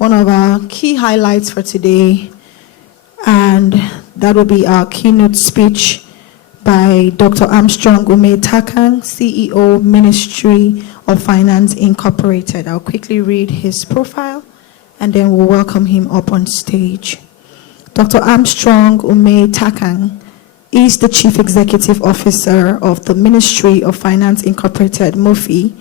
one of our key highlights for today, and that will be our keynote speech by Dr. Armstrong Ume Takang, CEO, Ministry of Finance Incorporated. I'll quickly read his profile and then we'll welcome him up on stage. Dr. Armstrong Ume Takang is the Chief Executive Officer of the Ministry of Finance Incorporated, MOFI,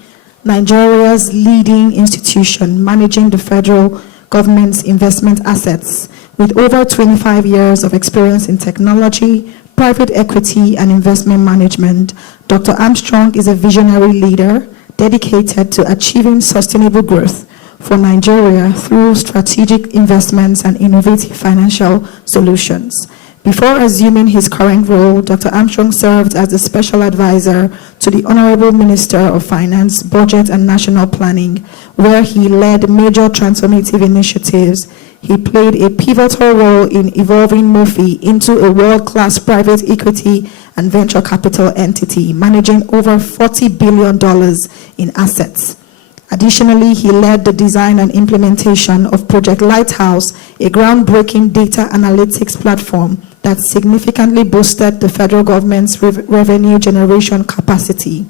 Nigeria's leading institution managing the federal government's investment assets. With over 25 years of experience in technology, private equity, and investment management, Dr. Armstrong is a visionary leader dedicated to achieving sustainable growth for Nigeria through strategic investments and innovative financial solutions. Before assuming his current role, Dr. Armstrong served as the special advisor to the Honorable Minister of Finance, Budget and National Planning, where he led major transformative initiatives. He played a pivotal role in evolving MOFI into a world-class private equity and venture capital entity, managing over $40 billion in assets. Additionally, he led the design and implementation of Project Lighthouse, a groundbreaking data analytics platform that significantly boosted the federal government's revenue generation capacity.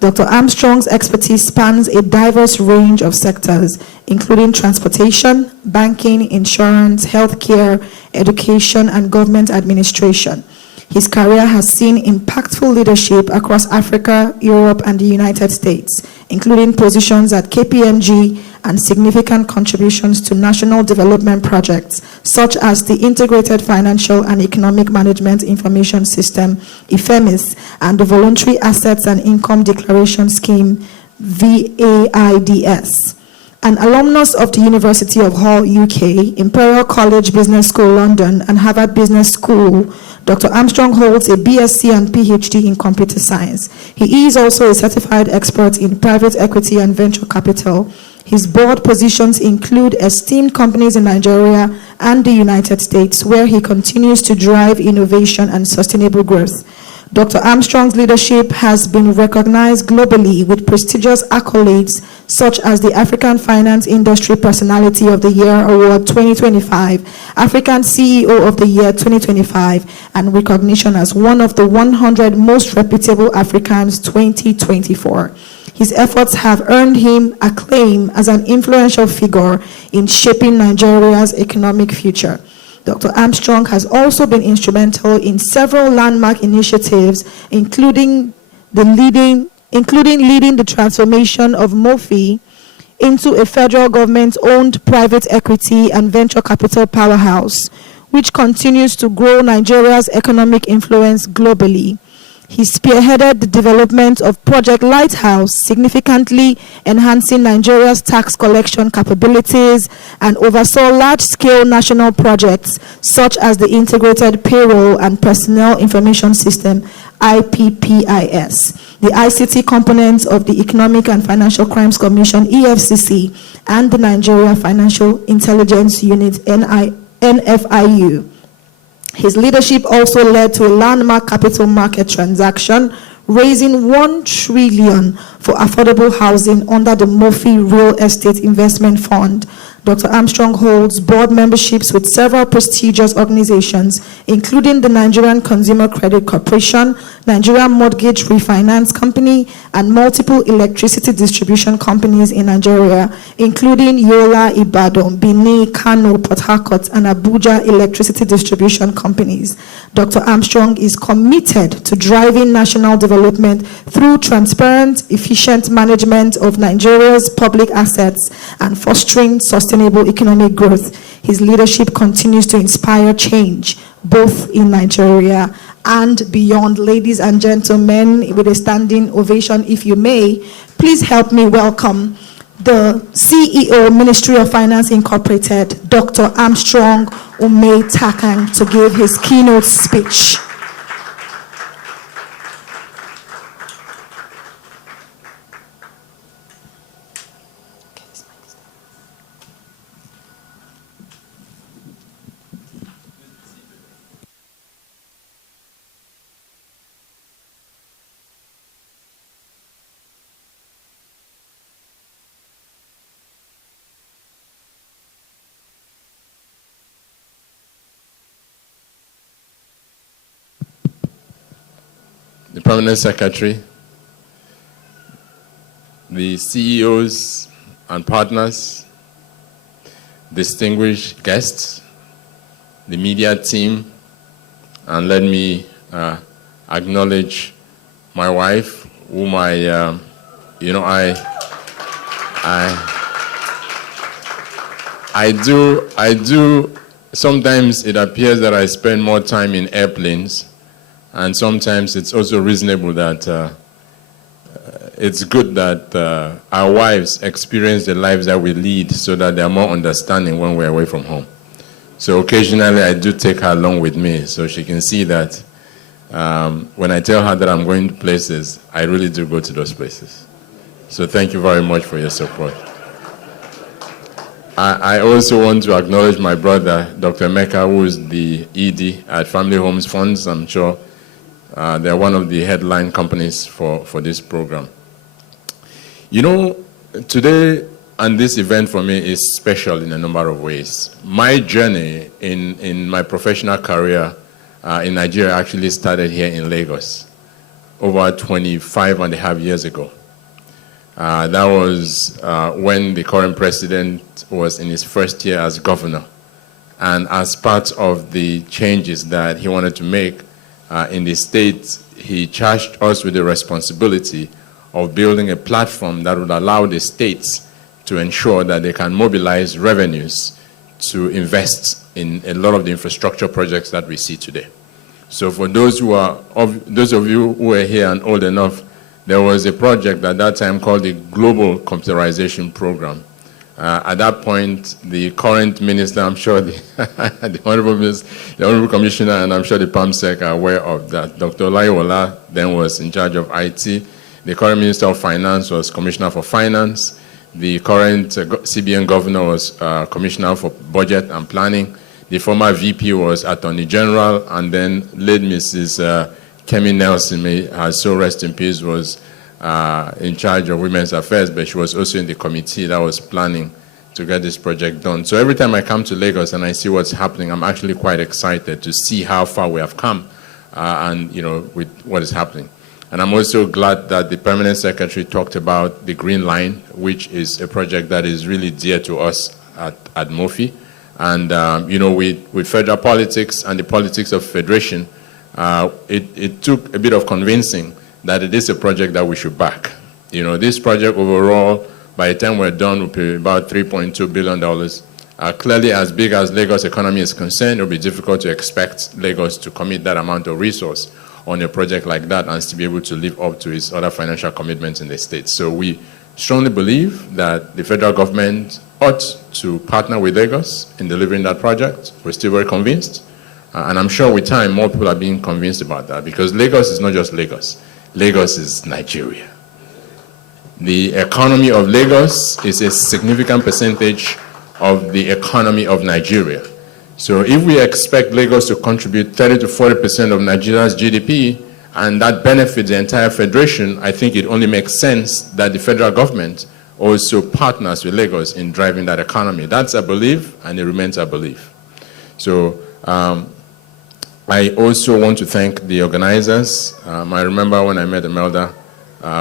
Dr. Armstrong's expertise spans a diverse range of sectors, including transportation, banking, insurance, healthcare, education, and government administration. His career has seen impactful leadership across Africa, Europe, and the United States, including positions at KPMG and significant contributions to national development projects, such as the Integrated Financial and Economic Management Information System, IFEMIS, and the Voluntary Assets and Income Declaration Scheme, VAIDS. An alumnus of the University of Hull, UK, Imperial College Business School, London, and Harvard Business School, Dr. Armstrong holds a BSc and PhD in computer science. He is also a certified expert in private equity and venture capital. His board positions include esteemed companies in Nigeria and the United States, where he continues to drive innovation and sustainable growth. Dr. Armstrong's leadership has been recognized globally with prestigious accolades such as the African Finance Industry Personality of the Year Award 2025, African CEO of the Year 2025, and recognition as one of the 100 most reputable Africans 2024. His efforts have earned him acclaim as an influential figure in shaping Nigeria's economic future. Dr. Armstrong has also been instrumental in several landmark initiatives, including leading the transformation of MOFI into a federal government-owned private equity and venture capital powerhouse, which continues to grow Nigeria's economic influence globally. He spearheaded the development of Project Lighthouse, significantly enhancing Nigeria's tax collection capabilities, and oversaw large-scale national projects such as the Integrated Payroll and Personnel Information System, IPPIS, the ICT components of the Economic and Financial Crimes Commission, EFCC, and the Nigeria Financial Intelligence Unit, NFIU. His leadership also led to a landmark capital market transaction, raising 1 trillion for affordable housing under the MOFI Real Estate Investment Fund. Dr. Armstrong holds board memberships with several prestigious organizations, including the Nigerian Consumer Credit Corporation, Nigerian Mortgage Refinance Company, and multiple electricity distribution companies in Nigeria, including Yola, Ibadan, Benin, Kano, Port Harcourt, and Abuja electricity distribution companies. Dr. Armstrong is committed to driving national development through transparent, efficient management of Nigeria's public assets and fostering sustainable economic growth. His leadership continues to inspire change, both in Nigeria and beyond. Ladies and gentlemen, with a standing ovation, if you may, please help me welcome the CEO, Ministry of Finance Incorporated, Dr. Armstrong Ume Takang, to give his keynote speech. the Permanent Secretary, the CEOs and partners, distinguished guests, the media team, and let me acknowledge my wife, whom I do, sometimes it appears that I spend more time in airplanes, and sometimes it's also reasonable that it's good that our wives experience the lives that we lead so that they're more understanding when we're away from home. So occasionally I do take her along with me so she can see that when I tell her that I'm going to places, I really do go to those places. So thank you very much for your support. I also want to acknowledge my brother, Dr. Emeka, who is the ED at Family Homes Funds. I'm sure they're one of the headline companies for this program. You know, today and this event for me is special in a number of ways. My journey in my professional career in Nigeria actually started here in Lagos over 25 and a half years ago. That was when the current president was in his first year as governor. And as part of the changes that he wanted to make in the state, he charged us with the responsibility of building a platform that would allow the states to ensure that they can mobilize revenues to invest in a lot of the infrastructure projects that we see today. So for those of you who are here and old enough, there was a project at that time called the Global Computerization Program. At that point, the current minister, I'm sure the Honorable Commissioner, and I'm sure the PAMSEC are aware of that. Dr. Olayiwola then was in charge of IT. The current Minister of Finance was Commissioner for Finance. The current CBN Governor was Commissioner for Budget and Planning. The former VP was Attorney General, and then late Mrs. Kemi Nelson, may her soul rest in peace, was in charge of Women's Affairs, but she was also in the committee that was planning to get this project done. So every time I come to Lagos and I see what's happening, I'm actually quite excited to see how far we have come and, you know, with what is happening. And I'm also glad that the Permanent Secretary talked about the Green Line, which is a project that is really dear to us at MOFI. And, you know, with federal politics and the politics of federation, it took a bit of convincing that it is a project that we should back. You know, this project overall, by the time we're done, will be about $3.2 billion. Clearly, as big as Lagos economy is concerned, it will be difficult to expect Lagos to commit that amount of resource on a project like that and to be able to live up to its other financial commitments in the state. So we strongly believe that the federal government ought to partner with Lagos in delivering that project. We're still very convinced. And I'm sure with time, more people are being convinced about that, because Lagos is not just Lagos. Lagos is Nigeria. The economy of Lagos is a significant percentage of the economy of Nigeria. So if we expect Lagos to contribute 30 to 40% of Nigeria's GDP, and that benefits the entire federation, I think it only makes sense that the federal government also partners with Lagos in driving that economy. That's a belief, and it remains a belief. So I also want to thank the organizers. I remember when I met Imelda,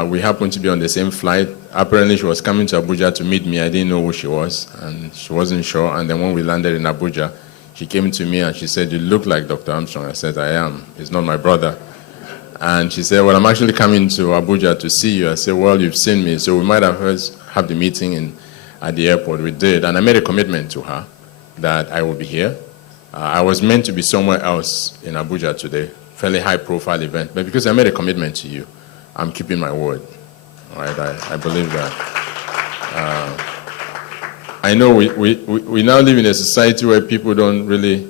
we happened to be on the same flight. Apparently, she was coming to Abuja to meet me. I didn't know who she was, and she wasn't sure. And then when we landed in Abuja, she came to me and she said, "You look like Dr. Armstrong." I said, "I am. He's not my brother." And she said, "Well, I'm actually coming to Abuja to see you." I said, "Well, you've seen me, so we might have the meeting at the airport." We did, and I made a commitment to her that I will be here. I was meant to be somewhere else in Abuja today, fairly high-profile event, but because I made a commitment to you, I'm keeping my word. All right, I believe that. I know we now live in a society where people don't really,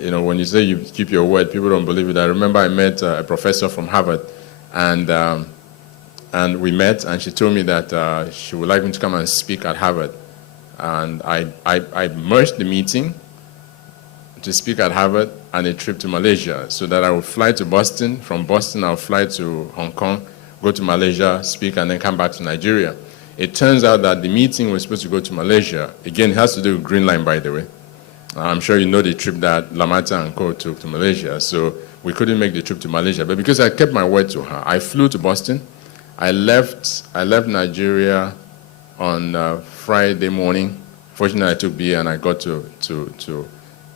you know, when you say you keep your word, people don't believe it. I remember I met a professor from Harvard, and we met, and she told me that she would like me to come and speak at Harvard. And I merged the meeting to speak at Harvard and a trip to Malaysia, so that I would fly to Boston. From Boston, I'll fly to Hong Kong, go to Malaysia, speak, and then come back to Nigeria. It turns out that the meeting was supposed to go to Malaysia. Again, it has to do with Green Line, by the way. I'm sure you know the trip that Lamata and Co. took to Malaysia. So we couldn't make the trip to Malaysia. But because I kept my word to her, I flew to Boston. I left Nigeria on Friday morning. Fortunately, I took BA and I got to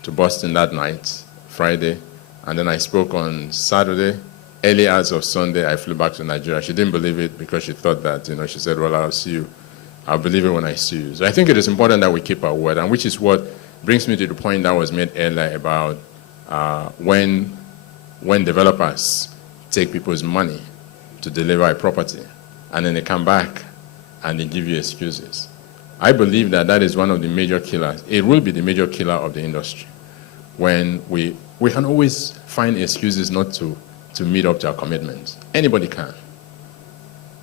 Boston that night, Friday. And then I spoke on Saturday. Early hours of Sunday, I flew back to Nigeria. She didn't believe it because she thought that, she said, well, I'll see you. I'll believe it when I see you. So I think it is important that we keep our word, and which is what brings me to the point that was made earlier about when developers take people's money to deliver a property, and then they come back and they give you excuses. I believe that that is one of the major killers. It will be the major killer of the industry. When we can always find excuses not to meet up to our commitments. Anybody can.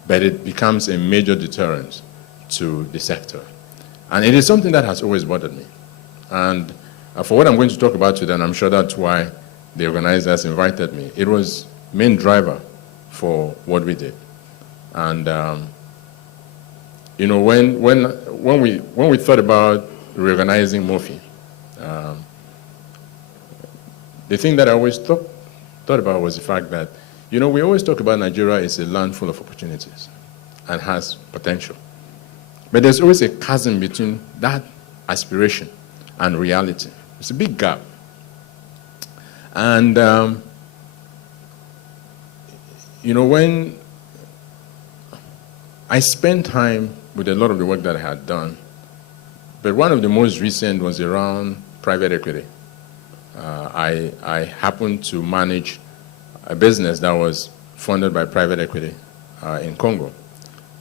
But it becomes a major deterrent to the sector. And it is something that has always bothered me. And for what I'm going to talk about today, and I'm sure that's why the organizers invited me, it was main driver for what we did. And when we thought about reorganizing MOFI, the thing that I always thought about was the fact that, we always talk about Nigeria is a land full of opportunities and has potential. But there's always a chasm between that aspiration and reality. It's a big gap. And, when I spent time with a lot of the work that I had done, but one of the most recent was around private equity. I happened to manage a business that was funded by private equity in Congo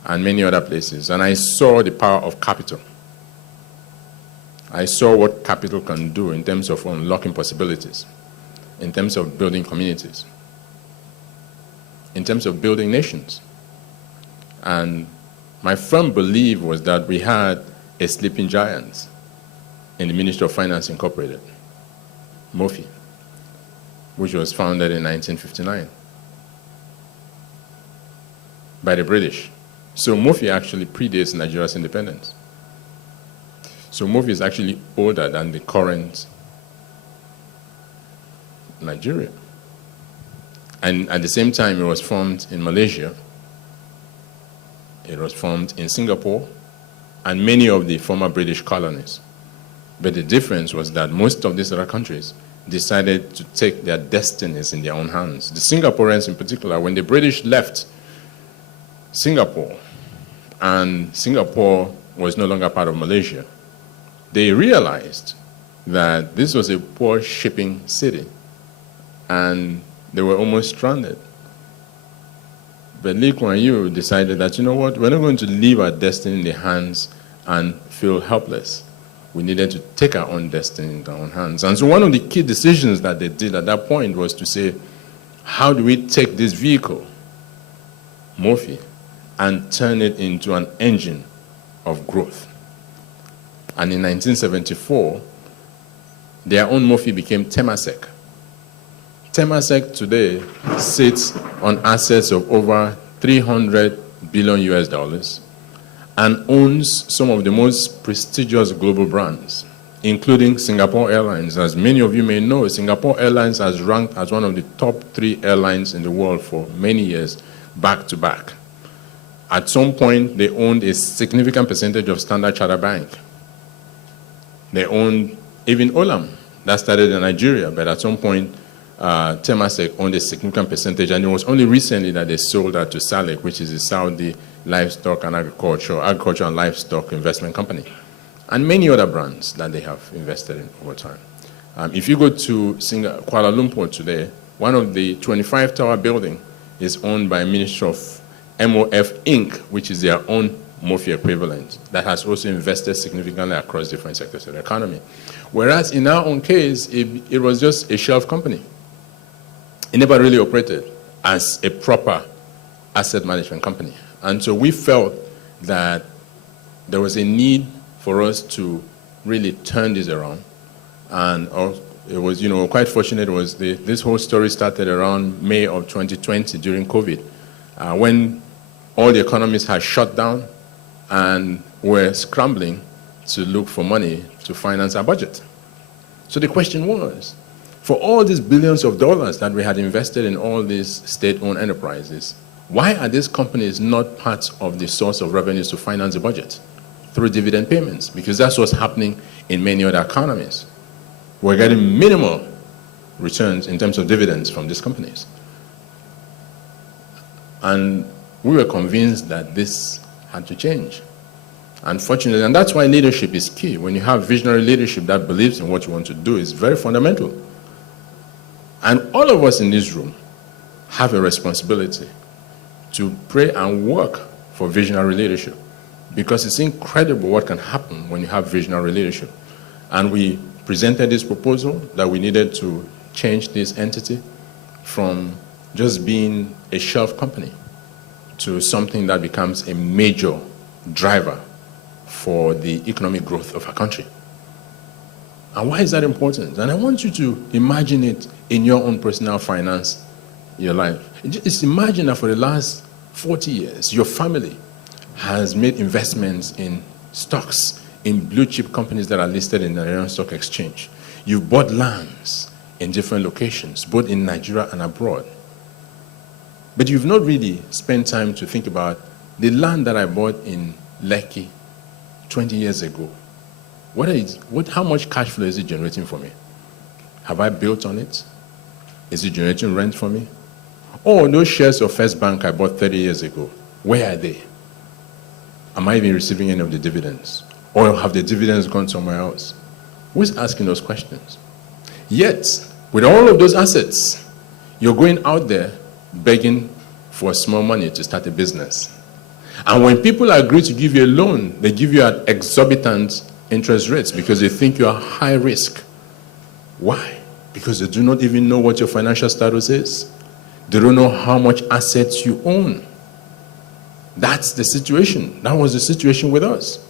and many other places. And I saw the power of capital. I saw what capital can do in terms of unlocking possibilities, in terms of building communities, in terms of building nations. And my firm belief was that we had a sleeping giant in the Ministry of Finance Incorporated, MOFI, which was founded in 1959 by the British. So MOFI actually predates Nigeria's independence. So MOFI is actually older than the current Nigeria. And at the same time, it was formed in Malaysia, it was formed in Singapore, and many of the former British colonies. But the difference was that most of these other countries decided to take their destinies in their own hands. The Singaporeans in particular, when the British left Singapore, and Singapore was no longer part of Malaysia, they realized that this was a poor shipping city, and they were almost stranded. But Lee Kuan Yew decided that, we're not going to leave our destiny in the hands and feel helpless. We needed to take our own destiny in our own hands. And so one of the key decisions that they did at that point was to say, how do we take this vehicle, MOFI, and turn it into an engine of growth? And in 1974, their own MOFI became Temasek. Temasek today sits on assets of over $300 billion US and owns some of the most prestigious global brands, including Singapore Airlines. As many of you may know, Singapore Airlines has ranked as one of the top 3 airlines in the world for many years, back to back. At some point, they owned a significant percentage of Standard Chartered Bank. They owned even Olam, that started in Nigeria, but at some point, Temasek owned a significant percentage, and it was only recently that they sold that to SALIC, which is the Saudi Livestock and Agriculture and Livestock Investment Company, and many other brands that they have invested in over time. If you go to Kuala Lumpur today, one of the 25-tower building is owned by a ministry of MOF Inc., which is their own MOFI equivalent, that has also invested significantly across different sectors of the economy. Whereas in our own case, it was just a shelf company. It never really operated as a proper asset management company. And so we felt that there was a need for us to really turn this around. And it was, quite fortunate. It was this whole story started around May of 2020 during COVID, when all the economies had shut down and were scrambling to look for money to finance our budget. So the question was, For all these billions of dollars that we had invested in all these state-owned enterprises, why are these companies not part of the source of revenues to finance the budget through dividend payments? Because that's what's happening in many other economies. We're getting minimal returns in terms of dividends from these companies. And we were convinced that this had to change. Unfortunately, and that's why leadership is key. When you have visionary leadership that believes in what you want to do, it's very fundamental. And all of us in this room have a responsibility to pray and work for visionary leadership, because it's incredible what can happen when you have visionary leadership. And we presented this proposal that we needed to change this entity from just being a shelf company to something that becomes a major driver for the economic growth of our country. And why is that important? And I want you to imagine it in your own personal finance, your life. Just imagine that for the last 40 years, your family has made investments in stocks, in blue chip companies that are listed in the Nigerian Stock Exchange. You've bought lands in different locations, both in Nigeria and abroad. But you've not really spent time to think about the land that I bought in Lekki 20 years ago. How much cash flow is it generating for me? Have I built on it? Is it generating rent for me? Oh, those shares of First Bank I bought 30 years ago, where are they? Am I even receiving any of the dividends? Or have the dividends gone somewhere else? Who's asking those questions? Yet, with all of those assets, you're going out there begging for small money to start a business. And when people agree to give you a loan, they give you at exorbitant interest rates because they think you are high risk. Why? Because they do not even know what your financial status is. They don't know how much assets you own. That's the situation. That was the situation with us.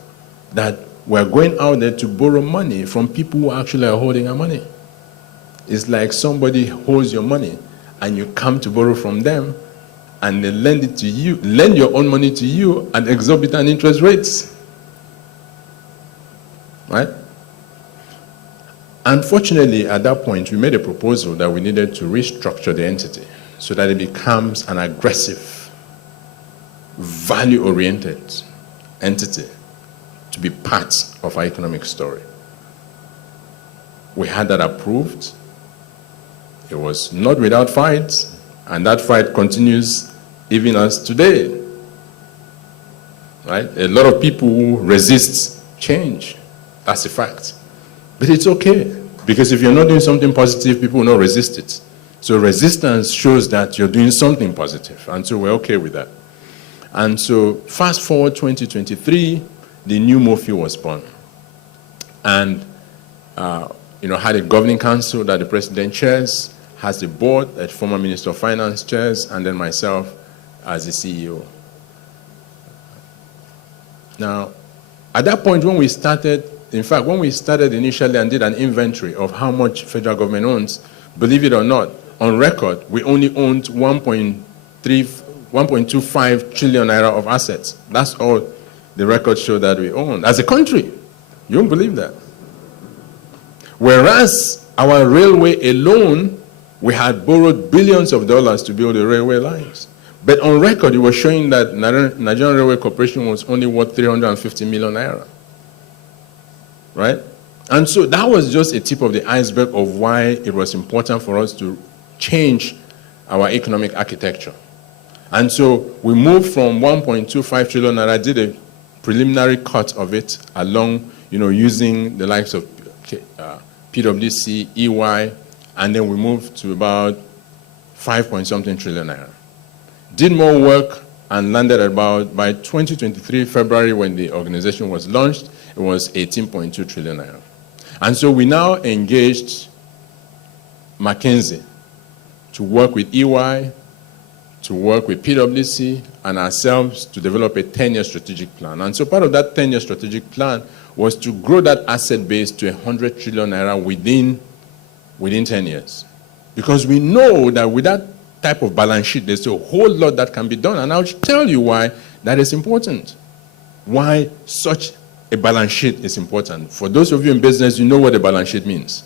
That we're going out there to borrow money from people who actually are holding our money. It's like somebody holds your money and you come to borrow from them and they lend it to you, lend your own money to you at exorbitant interest rates. Right? Unfortunately, at that point, we made a proposal that we needed to restructure the entity so that it becomes an aggressive, value-oriented entity to be part of our economic story. We had that approved. It was not without fights, and that fight continues even as today. Right? A lot of people who resist change. That's a fact. But it's okay, because if you're not doing something positive, people will not resist it. So resistance shows that you're doing something positive, and so we're okay with that. And so fast forward 2023, the new MOFI was born. And had a governing council that the president chairs, has the board that former Minister of Finance chairs, and then myself as the CEO. Now, at that point when we started, in fact, when we started initially and did an inventory of how much federal government owns, believe it or not, on record, we only owned 1.25 trillion naira of assets. That's all the records show that we own as a country. You won't believe that. Whereas our railway alone, we had borrowed billions of dollars to build the railway lines. But on record, it was showing that Nigerian Railway Corporation was only worth 350 million naira. Right? And so that was just a tip of the iceberg of why it was important for us to change our economic architecture. And so we moved from 1.25 trillion naira, did a preliminary cut of it along, using the likes of PwC, EY, and then we moved to about 5-point-something trillion naira. Did more work and landed at about, by 2023, February, when the organization was launched, it was 18.2 trillion naira. And so we now engaged McKinsey to work with EY, to work with PwC, and ourselves to develop a 10-year strategic plan. And so part of that 10-year strategic plan was to grow that asset base to 100 trillion naira within 10 years. Because we know that with that type of balance sheet, there's a whole lot that can be done. And I'll tell you why that is important. Why such a balance sheet is important. For those of you in business, you know what a balance sheet means.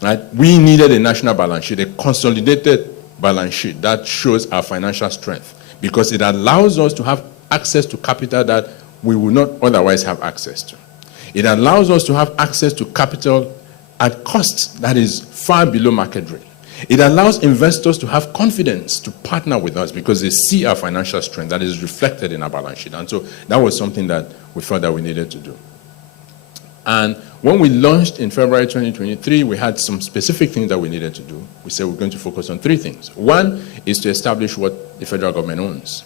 Right? We needed a national balance sheet, a consolidated balance sheet that shows our financial strength, because it allows us to have access to capital that we will not otherwise have access to. It allows us to have access to capital at cost that is far below market rate. It allows investors to have confidence to partner with us because they see our financial strength that is reflected in our balance sheet. And so that was something that we felt that we needed to do. And when we launched in February 2023, we had some specific things that we needed to do. We said we're going to focus on 3 things. One is to establish what the federal government owns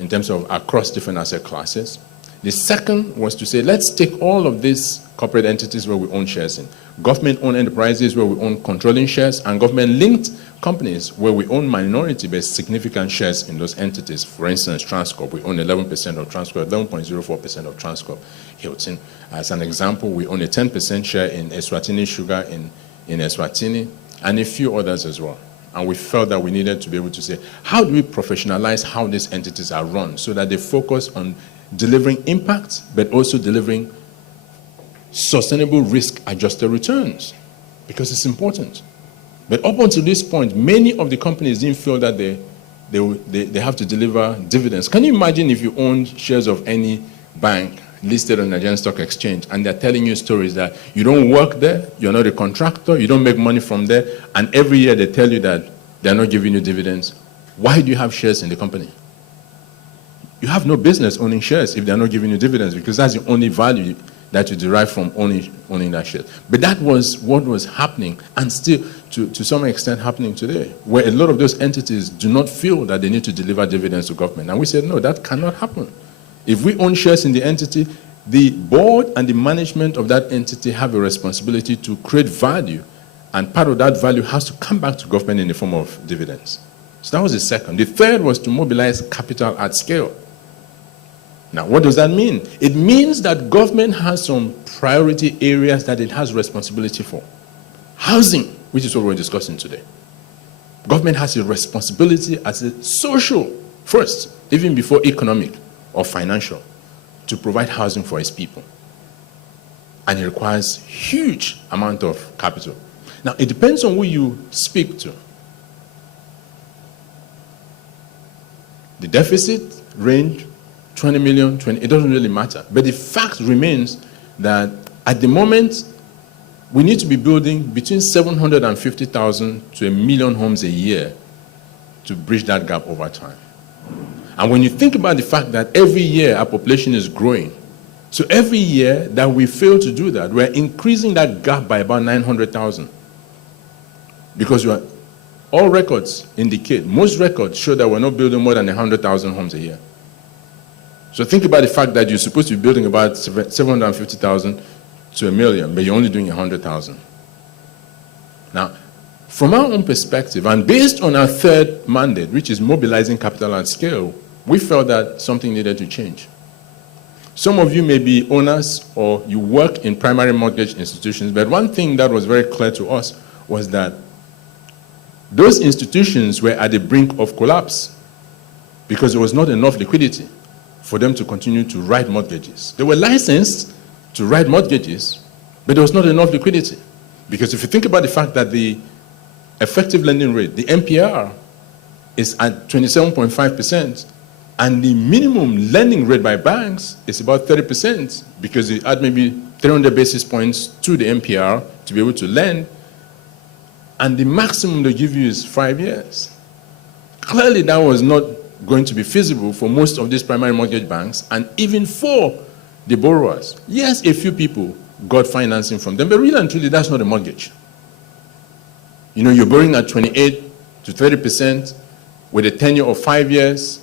in terms of across different asset classes. The second was to say, let's take all of these corporate entities where we own shares in, government-owned enterprises where we own controlling shares, and government-linked companies where we own minority but significant shares in those entities. For instance, Transcorp, we own 11% of Transcorp, 11.04% of Transcorp Hilton. As an example, we own a 10% share in Eswatini Sugar in Eswatini, and a few others as well. And we felt that we needed to be able to say, how do we professionalize how these entities are run so that they focus on delivering impact, but also delivering sustainable risk-adjusted returns, because it's important. But up until this point, many of the companies didn't feel that they have to deliver dividends. Can you imagine if you owned shares of any bank listed on the Nigerian Stock Exchange and they're telling you stories that you don't work there, you're not a contractor, you don't make money from there, and every year they tell you that they're not giving you dividends? Why do you have shares in the company? You have no business owning shares if they're not giving you dividends, because that's the only value that you derive from owning that share. But that was what was happening, and still to some extent happening today, where a lot of those entities do not feel that they need to deliver dividends to government. And we said, no, that cannot happen. If we own shares in the entity, the board and the management of that entity have a responsibility to create value, and part of that value has to come back to government in the form of dividends. So that was the second. The third was to mobilize capital at scale. Now, what does that mean? It means that government has some priority areas that it has responsibility for. Housing, which is what we're discussing today. Government has a responsibility as a social first, even before economic or financial, to provide housing for its people. And it requires huge amount of capital. Now, it depends on who you speak to. The deficit range 20 million, it doesn't really matter. But the fact remains that at the moment, we need to be building between 750,000 to 1 million homes a year to bridge that gap over time. And when you think about the fact that every year our population is growing, so every year that we fail to do that, we're increasing that gap by about 900,000. Because all records indicate, most records show that we're not building more than 100,000 homes a year. So think about the fact that you're supposed to be building about 750,000 to 1 million, but you're only doing 100,000. Now, from our own perspective, and based on our third mandate, which is mobilizing capital at scale, we felt that something needed to change. Some of you may be owners or you work in primary mortgage institutions, but one thing that was very clear to us was that those institutions were at the brink of collapse because there was not enough liquidity for them to continue to write mortgages. They were licensed to write mortgages, but there was not enough liquidity. Because if you think about the fact that the effective lending rate, the MPR, is at 27.5%, and the minimum lending rate by banks is about 30%, because they add maybe 300 basis points to the MPR to be able to lend, and the maximum they give you is 5 years. Clearly, that was not going to be feasible for most of these primary mortgage banks, and even for the borrowers. Yes, a few people got financing from them, but really and truly, that's not a mortgage. You know, you're borrowing at 28 to 30% with a tenure of 5 years.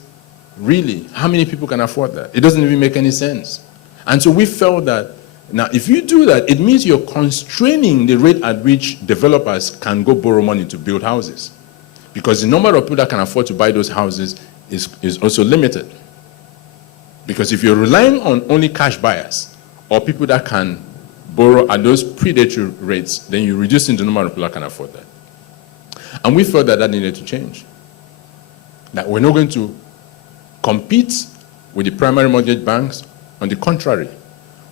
Really, how many people can afford that? It doesn't even make any sense. And so we felt that, now, if you do that, it means you're constraining the rate at which developers can go borrow money to build houses. Because the number of people that can afford to buy those houses is also limited. Because if you're relying on only cash buyers or people that can borrow at those predatory rates, then you're reducing the number of people that can afford that. And we felt that that needed to change. That we're not going to compete with the primary mortgage banks. On the contrary,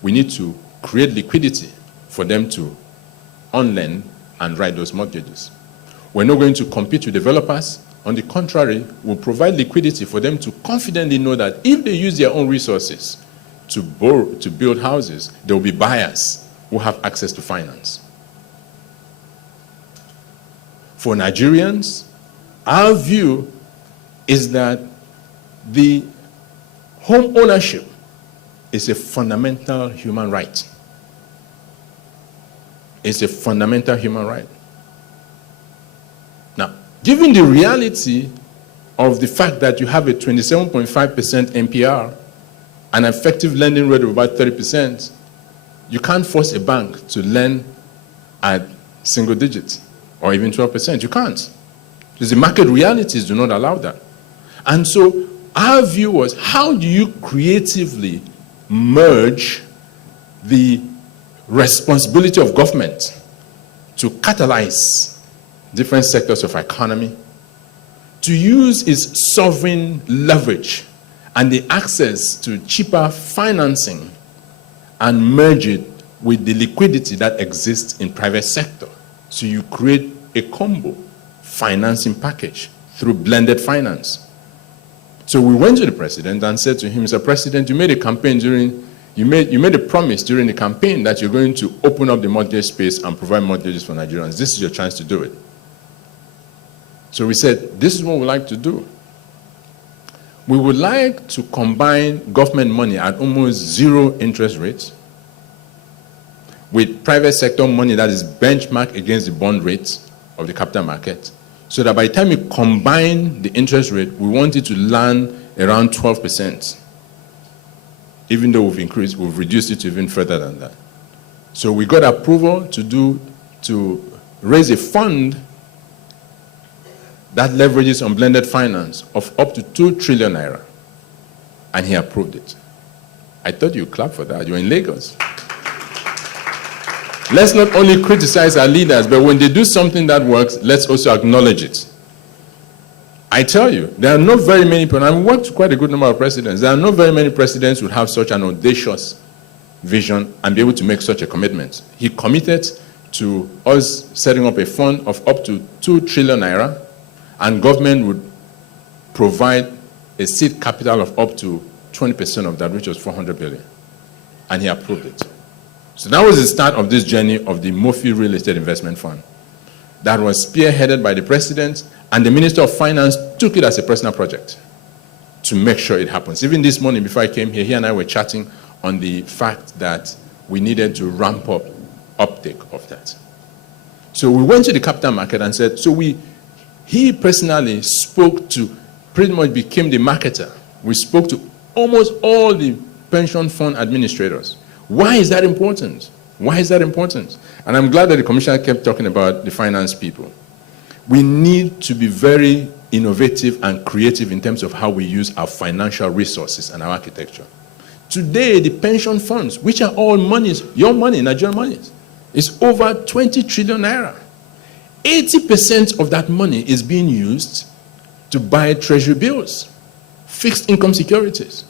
we need to create liquidity for them to on-lend and write those mortgages. We're not going to compete with developers. On the contrary, we'll provide liquidity for them to confidently know that if they use their own resources to borrow, to build houses, there will be buyers who have access to finance. For Nigerians, our view is that the home ownership is a fundamental human right. It's a fundamental human right. Now, given the reality of the fact that you have a 27.5% NPR, an effective lending rate of about 30%, you can't force a bank to lend at single digits or even 12%. You can't. Because the market realities do not allow that. And so our view was, how do you creatively merge the responsibility of government to catalyze different sectors of economy, to use its sovereign leverage and the access to cheaper financing and merge it with the liquidity that exists in private sector. So you create a combo financing package through blended finance. So we went to the president and said to him, Mr. President, you made a campaign you made a promise during the campaign that you're going to open up the mortgage space and provide mortgages for Nigerians. This is your chance to do it. So we said, this is what we'd like to do. We would like to combine government money at almost zero interest rates with private sector money that is benchmarked against the bond rates of the capital market, so that by the time you combine the interest rate, we want it to land around 12%. Even though we've reduced it to even further than that. So we got approval to raise a fund that leverages on blended finance of up to 2 trillion naira. And he approved it. I thought you'd clap for that. You're in Lagos. Let's not only criticize our leaders, but when they do something that works, let's also acknowledge it. I tell you, there are not very many people, and I've worked with quite a good number of presidents, there are not very many presidents who have such an audacious vision and be able to make such a commitment. He committed to us setting up a fund of up to 2 trillion naira, and government would provide a seed capital of up to 20% of that, which was 400 billion. And he approved it. So that was the start of this journey of the MOFI Real Estate Investment Fund that was spearheaded by the president, and the Minister of Finance took it as a personal project to make sure it happens. Even this morning before I came here, he and I were chatting on the fact that we needed to ramp up uptake of that. So we went to the capital market and said, he personally spoke to, pretty much became the marketer. We spoke to almost all the pension fund administrators. Why is that important? Why is that important? And I'm glad that the commissioner kept talking about the finance people. We need to be very innovative and creative in terms of how we use our financial resources and our architecture. Today, the pension funds, which are all monies, your money, Nigerian monies, is over 20 trillion naira. 80% of that money is being used to buy treasury bills, fixed income securities.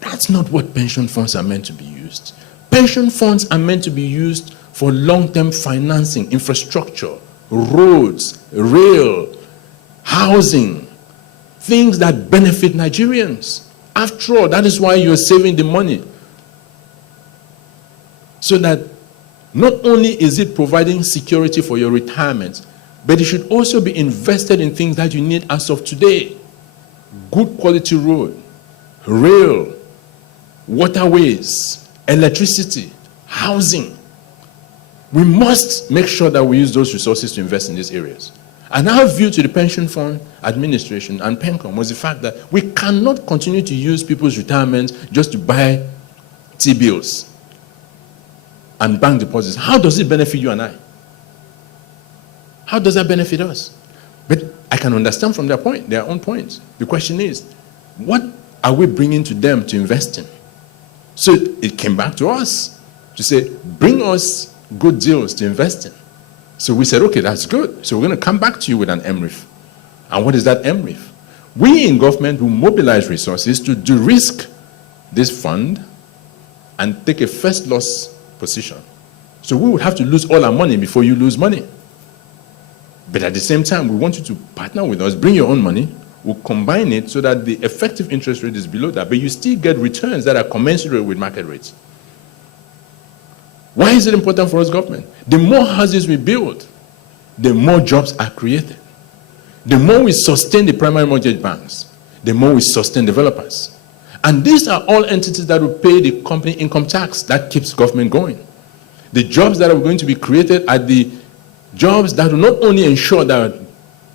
That's not what pension funds are meant to be used. Pension funds are meant to be used for long-term financing, infrastructure, roads, rail, housing, things that benefit Nigerians. After all, that is why you're saving the money. So that not only is it providing security for your retirement, but it should also be invested in things that you need as of today. Good quality road, rail, waterways, electricity, housing. We must make sure that we use those resources to invest in these areas. And our view to the pension fund administration and PENCOM was the fact that we cannot continue to use people's retirement just to buy T-bills and bank deposits. How does it benefit you and I? How does that benefit us? But I can understand from their point, their own point. The question is, what are we bringing to them to invest in? So it came back to us to say, bring us good deals to invest in. So we said, okay, that's good. So we're going to come back to you with an MRIF. And what is that MRIF? We in government will mobilize resources to de-risk this fund and take a first loss position So we would have to lose all our money before you lose money. But at the same time, we want you to partner with us, bring your own money, we'll combine it so that the effective interest rate is below that, but you still get returns that are commensurate with market rates. Why is it important for us, government? The more houses we build, the more jobs are created. The more we sustain the primary mortgage banks, the more we sustain developers. And these are all entities that will pay the company income tax that keeps government going. The jobs that are going to be created are the jobs that will not only ensure that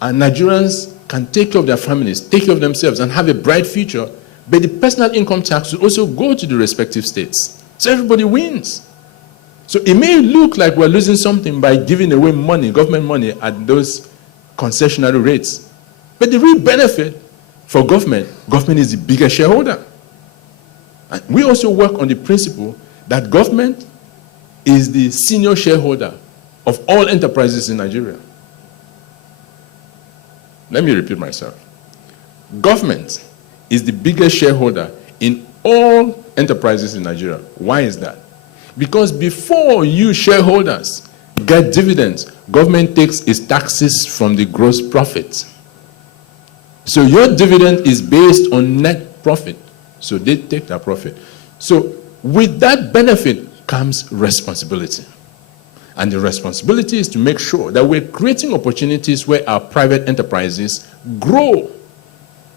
Nigerians can take care of their families, take care of themselves, and have a bright future, but the personal income tax will also go to the respective states. So everybody wins. So it may look like we're losing something by giving away money, government money, at those concessionary rates. But the real benefit for government is the bigger shareholder. And we also work on the principle that government is the senior shareholder of all enterprises in Nigeria. Let me repeat myself. Government is the biggest shareholder in all enterprises in Nigeria. Why is that? Because before you shareholders get dividends, government takes its taxes from the gross profit. So your dividend is based on net profit. So they take that profit. So with that benefit comes responsibility. And the responsibility is to make sure that we're creating opportunities where our private enterprises grow.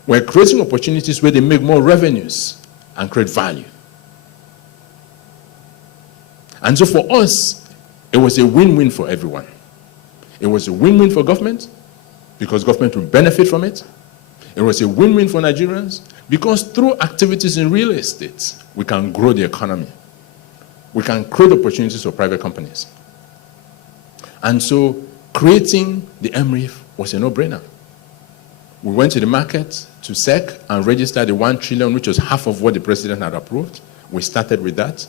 We're creating opportunities where they make more revenues and create value. And so for us, it was a win-win for everyone. It was a win-win for government because government will benefit from it. It was a win-win for Nigerians because through activities in real estate, we can grow the economy. We can create opportunities for private companies. And so creating the MREF was a no-brainer. We went to the market to SEC and registered the 1 trillion, which was half of what the president had approved. We started with that.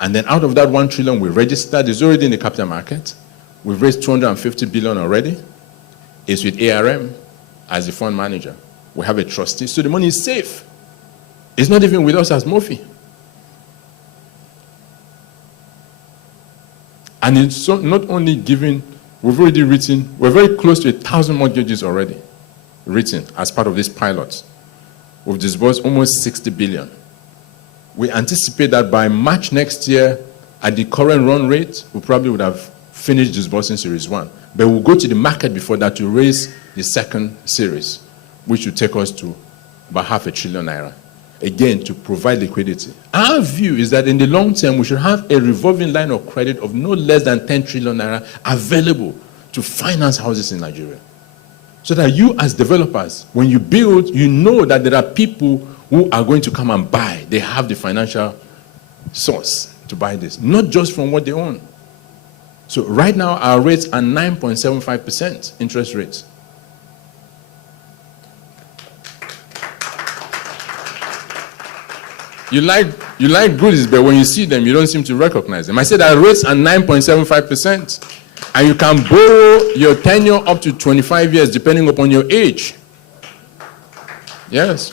And then out of that 1 trillion we registered, it's already in the capital market. We've raised 250 billion already. It's with ARM as the fund manager. We have a trustee, so the money is safe. It's not even with us as MOFI. And it's not only giving, we've already written, we're very close to 1,000 mortgages already written as part of this pilot. We've disbursed almost 60 billion. We anticipate that by March next year, at the current run rate, we probably would have finished disbursing Series 1. But we'll go to the market before that to raise the second series, which will take us to about 500 billion naira. Again, to provide liquidity. Our view is that in the long term, we should have a revolving line of credit of no less than 10 trillion naira available to finance houses in Nigeria. So that you as developers, when you build, you know that there are people who are going to come and buy. They have the financial source to buy this, not just from what they own. So right now, our rates are 9.75% interest rates. You like goodies, but when you see them, you don't seem to recognize them. I said our rates are 9.75%. And you can borrow your tenure up to 25 years, depending upon your age. Yes.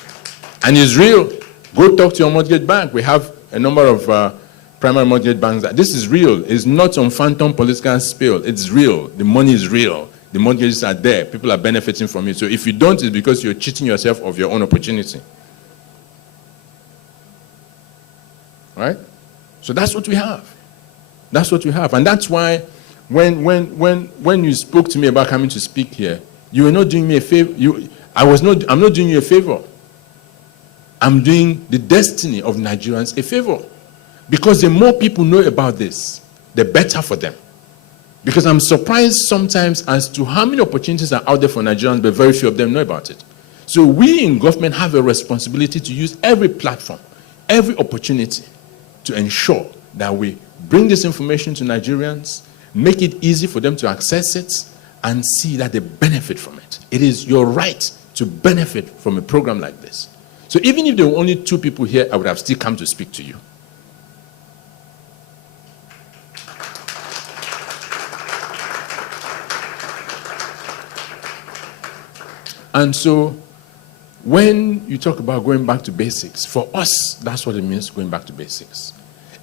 And it's real. Go talk to your mortgage bank. We have a number of primary mortgage banks. This is real. It's not some phantom political spill. It's real. The money is real. The mortgages are there. People are benefiting from it. So if you don't, it's because you're cheating yourself of your own opportunity. Right? So that's what we have. That's what we have. And that's why when you spoke to me about coming to speak here, you were not doing me a favor. I'm not doing you a favor. I'm doing the destiny of Nigerians a favor. Because the more people know about this, the better for them. Because I'm surprised sometimes as to how many opportunities are out there for Nigerians, but very few of them know about it. So we in government have a responsibility to use every platform, every opportunity to ensure that we bring this information to Nigerians, make it easy for them to access it, and see that they benefit from it. It is your right to benefit from a program like this. So even if there were only 2 people here, I would have still come to speak to you. And so when you talk about going back to basics, for us, that's what it means, going back to basics.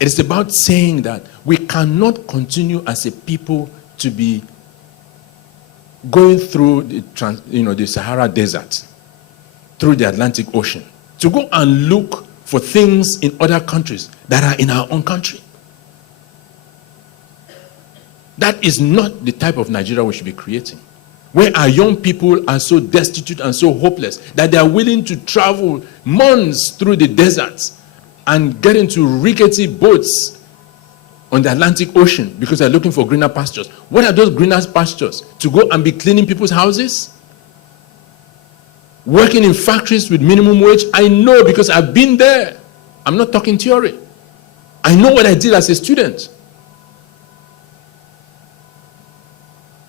It is about saying that we cannot continue as a people to be going through the Sahara Desert, through the Atlantic Ocean, to go and look for things in other countries that are in our own country. That is not the type of Nigeria we should be creating, where our young people are so destitute and so hopeless that they are willing to travel months through the deserts and get into rickety boats on the Atlantic Ocean because they're looking for greener pastures. What are those greener pastures? To go and be cleaning people's houses? Working in factories with minimum wage? I know because I've been there. I'm not talking theory. I know what I did as a student.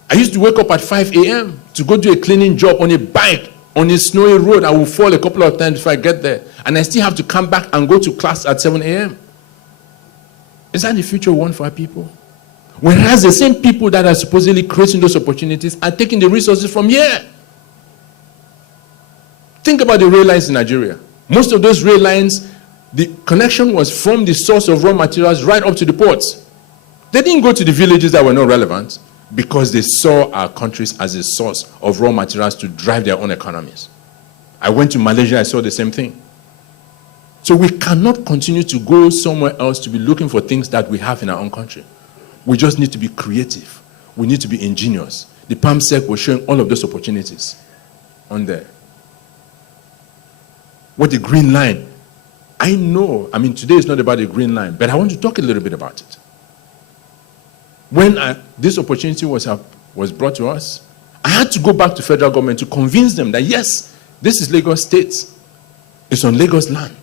I used to wake up at 5 a.m. to go do a cleaning job on a bike on a snowy road. I will fall a couple of times before I get there. And I still have to come back and go to class at 7 a.m. Is that the future we want for our people? Whereas the same people that are supposedly creating those opportunities are taking the resources from here. Think about the rail lines in Nigeria. Most of those rail lines, the connection was from the source of raw materials right up to the ports. They didn't go to the villages that were not relevant, because they saw our countries as a source of raw materials to drive their own economies. I went to Malaysia, I saw the same thing. So we cannot continue to go somewhere else to be looking for things that we have in our own country. We just need to be creative. We need to be ingenious. The PAMSEC was showing all of those opportunities on there. What the green line, I know, today is not about the green line, but I want to talk a little bit about it. When this opportunity was brought to us, I had to go back to federal government to convince them that yes, this is Lagos State. It's on Lagos land.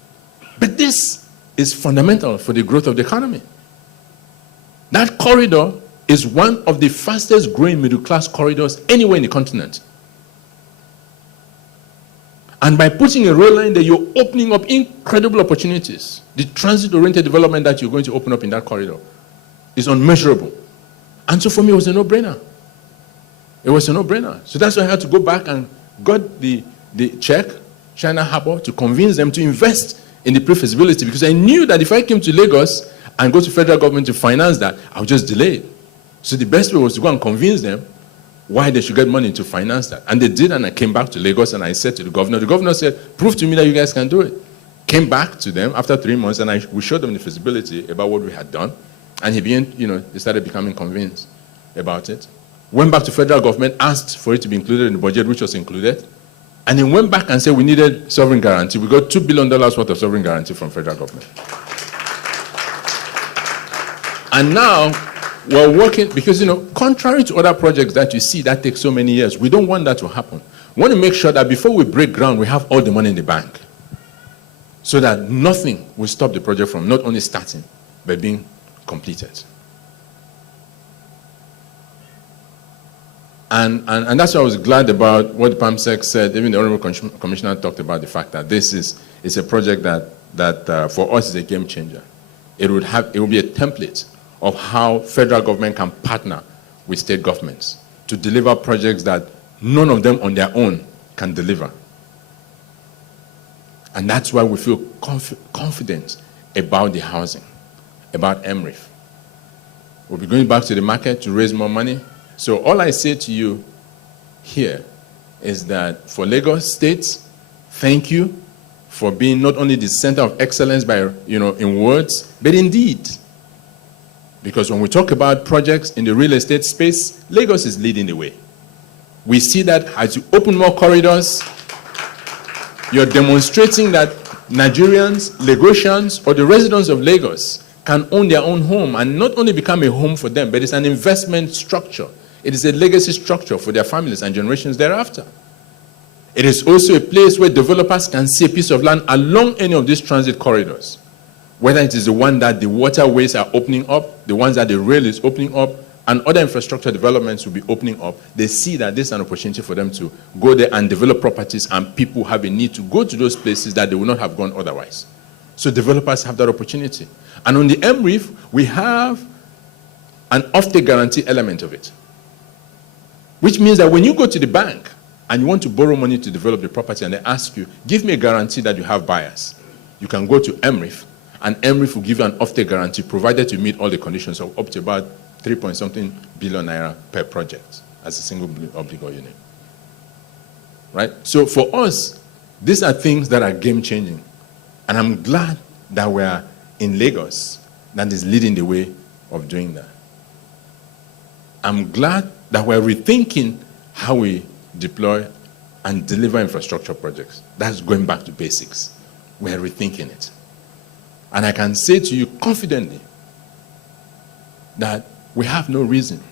But this is fundamental for the growth of the economy. That corridor is one of the fastest growing middle class corridors anywhere in the continent. And by putting a rail line there, you're opening up incredible opportunities. The transit-oriented development that you're going to open up in that corridor is unmeasurable. And so for me, it was a no-brainer. It was a no-brainer. So that's why I had to go back and got the check, China Harbour, to convince them to invest in the pre-feasibility, because I knew that if I came to Lagos and go to federal government to finance that, I would just delay it. So the best way was to go and convince them why they should get money to finance that. And they did, and I came back to Lagos and I said to the governor said, prove to me that you guys can do it. Came back to them after 3 months and we showed them the feasibility about what we had done. And he began, they started becoming convinced about it. Went back to federal government, asked for it to be included in the budget, which was included. And then went back and said we needed sovereign guarantee. We got $2 billion worth of sovereign guarantee from federal government. And now we're working, because, contrary to other projects that you see that take so many years, we don't want that to happen. We want to make sure that before we break ground, we have all the money in the bank, so that nothing will stop the project from not only starting, but being completed. And that's why I was glad about what the PAMSEC said. Even the Honorable Commissioner talked about the fact that this is a project that for us is a game changer. It will be a template of how federal government can partner with state governments to deliver projects that none of them on their own can deliver. And that's why we feel confident about the housing, about MREF. We'll be going back to the market to raise more money. So all I say to you here is that for Lagos State, thank you for being not only the center of excellence by, in words, but in deed. Because when we talk about projects in the real estate space, Lagos is leading the way. We see that as you open more corridors, you're demonstrating that Nigerians, Lagosians, or the residents of Lagos can own their own home and not only become a home for them, but it's an investment structure. It is a legacy structure for their families and generations thereafter. It is also a place where developers can see a piece of land along any of these transit corridors, whether it is the one that the waterways are opening up, the ones that the rail is opening up, and other infrastructure developments will be opening up. They see that this is an opportunity for them to go there and develop properties, and people have a need to go to those places that they would not have gone otherwise. So developers have that opportunity. And on the MREF, we have an offtake guarantee element of it, which means that when you go to the bank and you want to borrow money to develop the property and they ask you, give me a guarantee that you have buyers, you can go to MREF and MRIF will give you an offtake guarantee provided you meet all the conditions of up to about 3-point-something billion naira per project as a single obligor unit. Right? So for us, these are things that are game-changing. And I'm glad that we're in Lagos that is leading the way of doing that. I'm glad that we're rethinking how we deploy and deliver infrastructure projects. That's going back to basics. We're rethinking it. And I can say to you confidently that we have no reason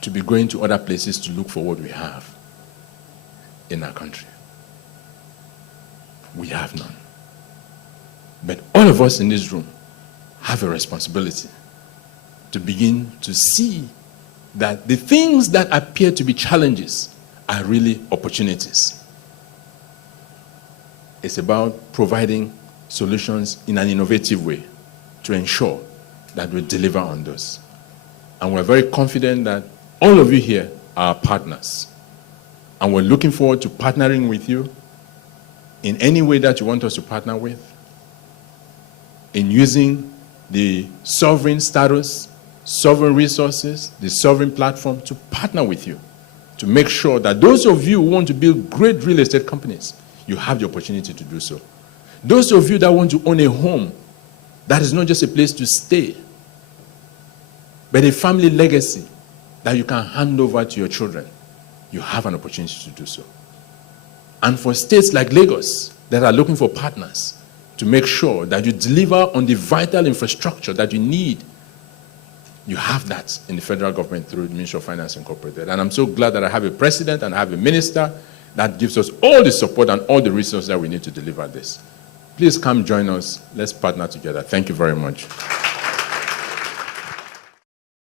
to be going to other places to look for what we have in our country. We have none. But all of us in this room have a responsibility to begin to see that the things that appear to be challenges are really opportunities. It's about providing solutions in an innovative way to ensure that we deliver on those. And we're very confident that all of you here are partners. And we're looking forward to partnering with you in any way that you want us to partner with, in using the sovereign status, sovereign resources, the sovereign platform to partner with you, to make sure that those of you who want to build great real estate companies, you have the opportunity to do so. Those of you that want to own a home, that is not just a place to stay, but a family legacy that you can hand over to your children, you have an opportunity to do so. And for states like Lagos that are looking for partners to make sure that you deliver on the vital infrastructure that you need, you have that in the federal government through the Ministry of Finance Incorporated. And I'm so glad that I have a president and I have a minister that gives us all the support and all the resources that we need to deliver this. Please come join us. Let's partner together. Thank you very much.